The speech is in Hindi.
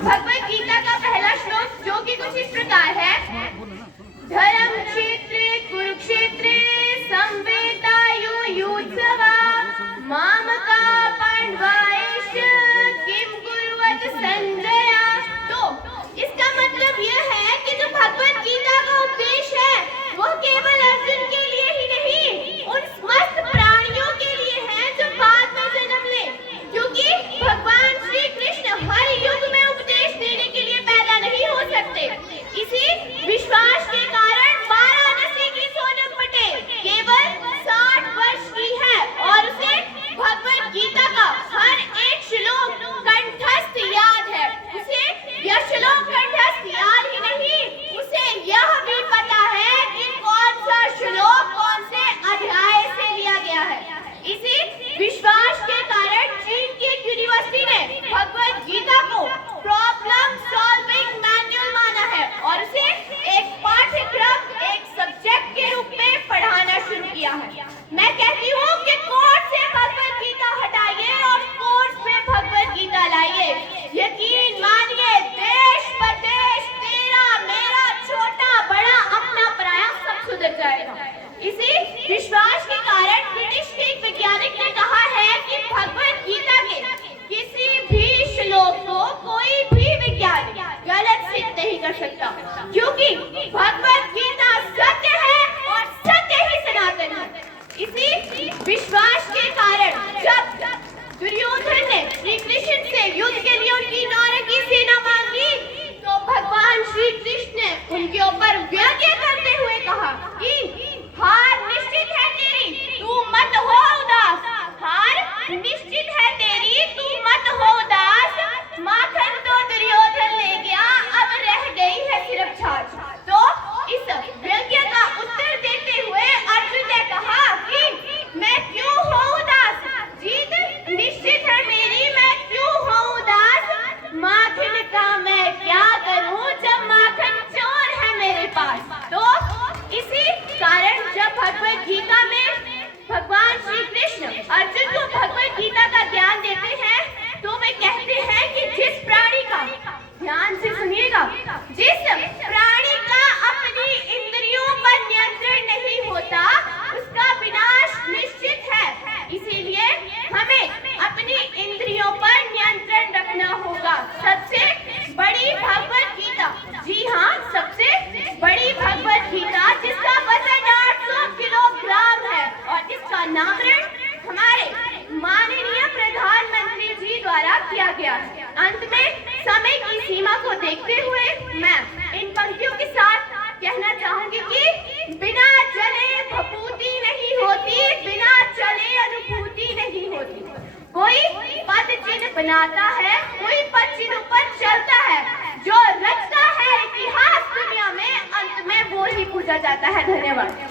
भगवत गीता का पहला श्लोक जो कि कुछ इस प्रकार है, धर्म क्षेत्रे कुरुक्षेत्रे संवेतायुयुत्सवा मामका पांडवायश्च किम कुर्वत संजय। तो इसका मतलब यह है कि जो भगवत गीता का उपदेश है वह केवल अर्जुन के लिए ही नहीं, उन समस्त प्राणियों के लिए है जो बाद में जन्म ले, क्योंकि भगवान श्री कृष्ण हर युग में उपदेश देने के लिए पैदा नहीं हो सकते। इसी विश्वास के कारण वाराणसी की सोनम पटेल केवल 60 वर्ष की है और उसे भगवत गीता का हर एक श्लोक कंठस्थ याद है। उसे यह श्लोक कंठस्थ याद ही नहीं, उसे यह भी पता है कि कौन सा श्लोक कौन से अध्याय से लिया गया है। इसी विश्वास के कारण चीन की एक यूनिवर्सिटी ने भगवत गीता को प्रॉब्लम सॉल्विंग मैनुअल माना है और उसे एक पाठ्यक्रम, एक सब्जेक्ट के रूप में पढ़ाना शुरू किया है। मैं कहती हूँ कि कोर्स से भगवत गीता हटाइए और कोर्स में भगवत गीता लाइए। यकीन मानिए, देश प्रदेश, तेरा मेरा, छोटा बड़ा, अपना पराया सब सुधर जाएगा। इसी विश्वास के कारण ब्रिटिश के एक वैज्ञानिक ने कहा है कि भगवत गीता के किसी भी श्लोक को कोई भी वैज्ञानिक गलत सिद्ध नहीं कर सकता, क्योंकि भगवत गीता सत्य है और सत्य ही सनातन है। इसी विश्वास के कारण जब दुर्योधन ने श्री कृष्ण से युद्ध के लिए उनकी 9 की सेना मांगी तो भगवान श्री कृष्ण ने उनके ऊपर व्यंग्य करते हुए कहा कि हार निश्चित है तेरी, तू मत हो उदास। हार निश्चित है तेरी, तू मत हो उदास। माखन तो दुर्योधन ले गया, अब रह गई है सिर्फ छाछ। तो इस व्यंग्य का उत्तर देते हुए अर्जुन ने कहा कि मैं क्यों हूँ उदास, जीत निश्चित है मेरी, मैं क्यों हूँ उदास। माखन का मैं क्या करूँ जब माखन चोर है मेरे पास। तो इसी कारण जब भगवत गीता में भगवान श्री कृष्ण अर्जुन को भगवत गीता का ज्ञान देते हैं तो वे कहते हैं कि जिस प्राणी का, ध्यान से सुनिएगा, जिस प्राणी का अपनी इंद्रियों पर नियंत्रण नहीं होता उसका विनाश निश्चित है। इसीलिए हमें अपनी इंद्रियों पर नियंत्रण रखना होगा। सबसे बड़ी भगवत गीता, जी हाँ, सबसे बड़ी भगवत गीता जिसका वजन 800 किलोग्राम है और जिसका नामकरण हमारे माननीय प्रधानमंत्री जी द्वारा किया गया है। अंत में समय की सीमा को देखते हुए मैं इन पंक्तियों के साथ कहना चाहूंगी कि बिना चले भभूति नहीं होती, बिना चले अनुभूति नहीं होती। कोई पद चिन्ह बनाता है, कोई पद चिन्ह पर चलता है, जो रचता है इतिहास दुनिया में, अंत में वो ही पूछा जाता है। धन्यवाद।